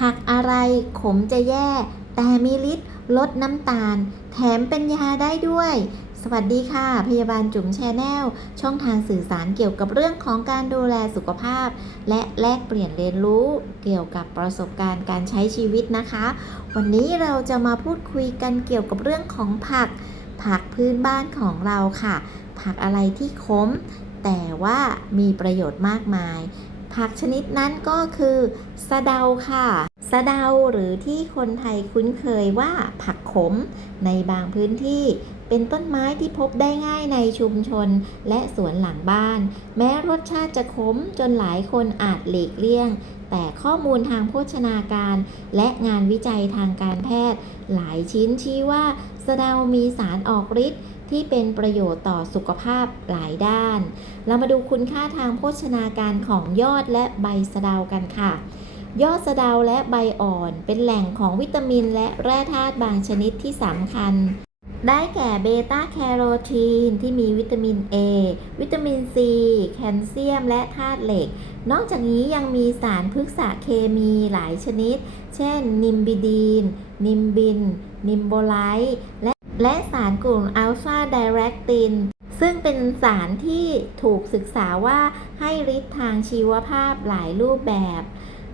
ผักอะไรขมจะแย่ แต่มีฤทธิ์ลดน้ำตาล แถมเป็นยาได้ด้วย สวัสดีค่ะ พยาบาลจุ๋มแชนแนล ช่องทางสื่อสารเกี่ยวกับเรื่องของการดูแลสุขภาพ และแลกเปลี่ยนเรียนรู้เกี่ยวกับประสบการณ์การใช้ชีวิตนะคะ วันนี้เราจะมาพูดคุยกันเกี่ยวกับเรื่องของผัก ผักพื้นบ้านของเราค่ะ ผักอะไรที่ขม แต่ว่ามีประโยชน์มากมายผักชนิดนั้นก็คือสะเดาค่ะ สะเดาหรือที่คนไทยคุ้นเคยว่าผักขม ในบางพื้นที่เป็นต้นไม้ที่พบได้ง่ายในชุมชนและสวนหลังบ้าน แม้รสชาติจะขมจนหลายคนอาจหลีกเลี่ยง แต่ข้อมูลทางโภชนาการ และงานวิจัยทางการแพทย์ หลายชิ้นชี้ว่าสะเดามีสารออกฤทธิ์ที่เป็นประโยชน์ต่อสุขภาพหลายด้าน เรามาดูคุณค่าทางโภชนาการของยอดและใบสะเดากันค่ะ ยอดสะเดาและใบอ่อนเป็นแหล่งของวิตามินและแร่ธาตุบางชนิดที่สำคัญ ได้แก่เบต้าแคโรทีนที่มีวิตามิน A วิตามิน C แคลเซียม และธาตุเหล็ก นอกจากนี้ยังมีสารพฤกษเคมีหลายชนิด เช่น นิมบิดีน นิมบิน นิมโบไลท์และและสารกลุ่มอัลฟาไดเรกตินซึ่งเป็นสารที่ถูกศึกษาว่าให้ฤทธิ์ทางชีวภาพหลายรูปแบบ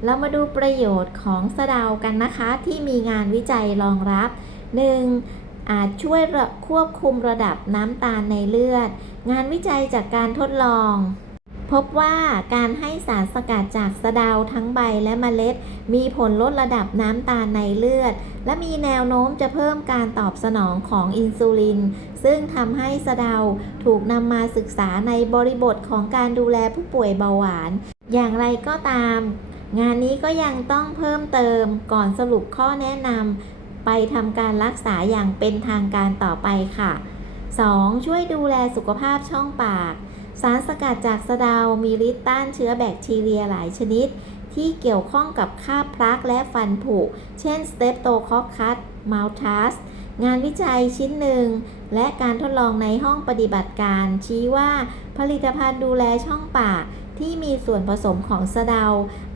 เรามาดูประโยชน์ของสะเดากันนะคะ ที่มีงานวิจัยรองรับ 1. อาจช่วยควบคุมระดับน้ำตาลในเลือด งานวิจัยจากการทดลอง พบว่าการให้สารสกัดจากสะเดาทั้งใบและเมล็ด มีผลลดระดับน้ำตาลในเลือด และมีแนวโน้มจะเพิ่มการตอบสนองของอินซูลิน ซึ่งทำให้สะเดาถูกนำมาศึกษาในบริบทของการดูแลผู้ป่วยเบาหวาน อย่างไรก็ตาม งานนี้ก็ยังต้องเพิ่มเติมก่อนสรุปข้อแนะนำไปทำการรักษาอย่างเป็นทางการต่อไปค่ะ 2. ช่วยดูแลสุขภาพช่องปาก สารสกัดจากสะเดา มีฤทธิ์ต้านเชื้อแบคทีเรียหลายชนิด ที่เกี่ยวข้องกับคาบพลักและฟันผุ เช่น Streptococcus maltus งานวิจัยชิ้นหนึ่ง และการทดลองในห้องปฏิบัติการชี้ว่าผลิตภัณฑ์ดูแลช่องปาก ที่มีส่วนผสมของสะเดา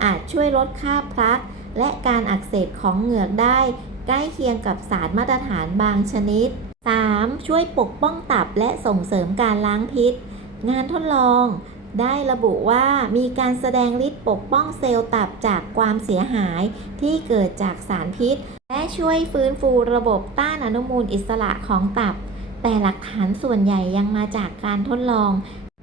อาจช่วยลดคราพลัก และการอักเสบของเหงือกได้ ใกล้เคียงกับสารมาตรฐานบางชนิด 3. ช่วยปกป้องตับและส่งเสริมการล้างพิษ งานทดลอง ได้ระบุว่ามีการแสดงฤทธิ์ปกป้องเซลล์ตับจากความเสียหายที่เกิดจากสารพิษ และช่วยฟื้นฟูระบบต้านอนุมูลอิสระของตับ แต่หลักฐานส่วนใหญ่ยังมาจากการทดลอง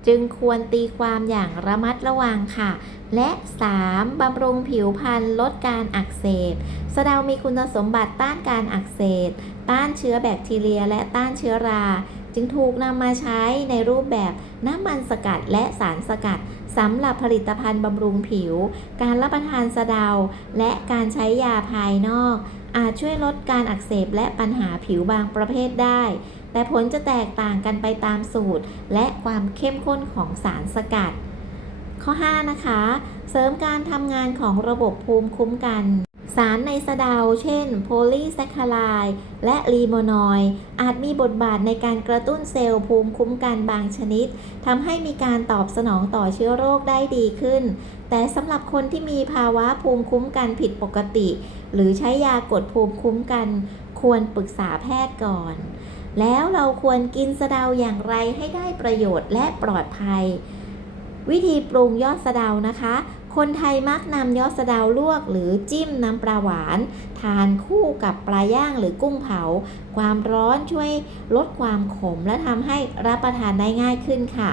จึงควรตีความอย่างระมัดระวังค่ะ และ 3. บำรุงผิวพรรณลดการอักเสบสะเดามีคุณสมบัติต้านการอักเสบต้านเชื้อแบคทีเรีย และต้านเชื้อรา จึงถูกนำมาใช้ในรูปแบบน้ำมันสกัดและสารสกัดสำหรับผลิตภัณฑ์บำรุงผิว การรับประทานสะเดา และการใช้ยาภายนอก อาจช่วยลดการอักเสบและปัญหาผิวบางประเภทได้ แต่ผลจะแตกต่างกันไปตามสูตร และความเข้มข้นของสารสกัด ข้อ 5 นะคะ เสริมการทำงานของระบบภูมิคุ้มกัน สารในสะเดาเช่น โพลีแซคคาไลด์และลีโมนอยด์อาจมีบทบาทในการกระตุ้นเซลล์ภูมิคุ้มกันบางชนิดทำให้มีการตอบสนองต่อเชื้อโรคได้ดีขึ้น แต่สำหรับคนที่มีภาวะภูมิคุ้มกันผิดปกติ หรือใช้ยากดภูมิคุ้มกัน ควรปรึกษาแพทย์ก่อน แล้วเราควรกินสะเดาอย่างไรให้ได้ประโยชน์และปลอดภัยวิธีปรุงยอดสะเดานะคะคนไทยมักนำยอสดาวลวกหรือจิ้มน้ำปลาหวาน ทานคู่กับปลาย่างหรือกุ้งเผา ความร้อนช่วยลดความขมและทำให้รับประทานได้ง่ายขึ้นค่ะ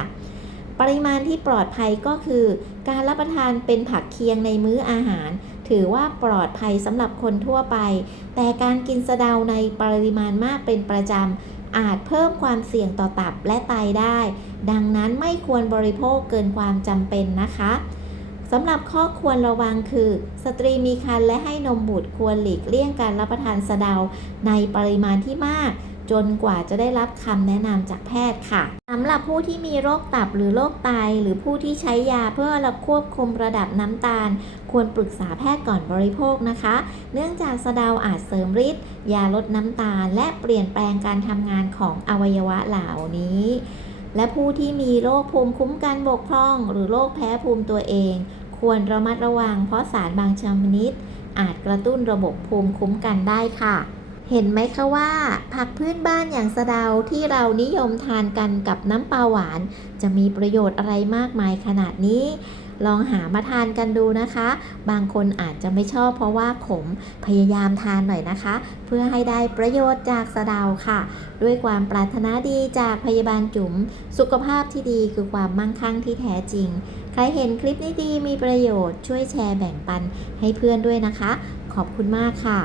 ปริมาณที่ปลอดภัยก็คือ การรับประทานเป็นผักเคียงในมื้ออาหาร ถือว่าปลอดภัยสำหรับคนทั่วไป แต่การกินสะเดาในปริมาณมากเป็นประจำอาจเพิ่มความเสี่ยงต่อตับและไตได้ ดังนั้นไม่ควรบริโภคเกินความจำเป็นนะคะ สำหรับข้อควรระวังคือ สตรีมีครรภ์และให้นมบุตรควรหลีกเลี่ยงการรับประทานสะเดาในปริมาณที่มาก จนกว่าจะได้รับคำแนะนำจากแพทย์ค่ะสำหรับผู้ที่มีโรคตับหรือโรคไต หรือผู้ที่ใช้ยาเพื่อระควบคุมระดับน้ำตาล ควรปรึกษาแพทย์ก่อนบริโภคนะคะ เนื่องจากสะเดาอาจเสริมฤทธิ์ยาลดน้ำตาล และเปลี่ยนแปลงการทำงานของอวัยวะเหล่านี้ และผู้ที่มีโรคภูมิคุ้มกันบกพร่อง หรือโรคแพ้ภูมิตัวเอง ควรระมัดระวัง เพราะสารบางชนิด อาจกระตุ้นระบบภูมิคุ้มกันได้ค่ะ เห็นไหมคะว่า ผักพื้นบ้านอย่างสะเดาที่เรานิยมทานกันกับน้ำปลาหวาน จะมีประโยชน์อะไรมากมายขนาดนี้ ลองหามาทานกันดูนะคะ บางคนอาจจะไม่ชอบเพราะว่าขมพยายามทานหน่อยนะคะ เพื่อให้ได้ประโยชน์จากสะเดาค่ะ ด้วยความปรารถนาดีจากพยาบาลจุ๋ม สุขภาพที่ดีคือความมั่งคั่งที่แท้จริง ใครเห็นคลิปนี้ดีมีประโยชน์ช่วยแชร์แบ่งปันให้เพื่อนด้วยนะคะ ขอบคุณมากค่ะ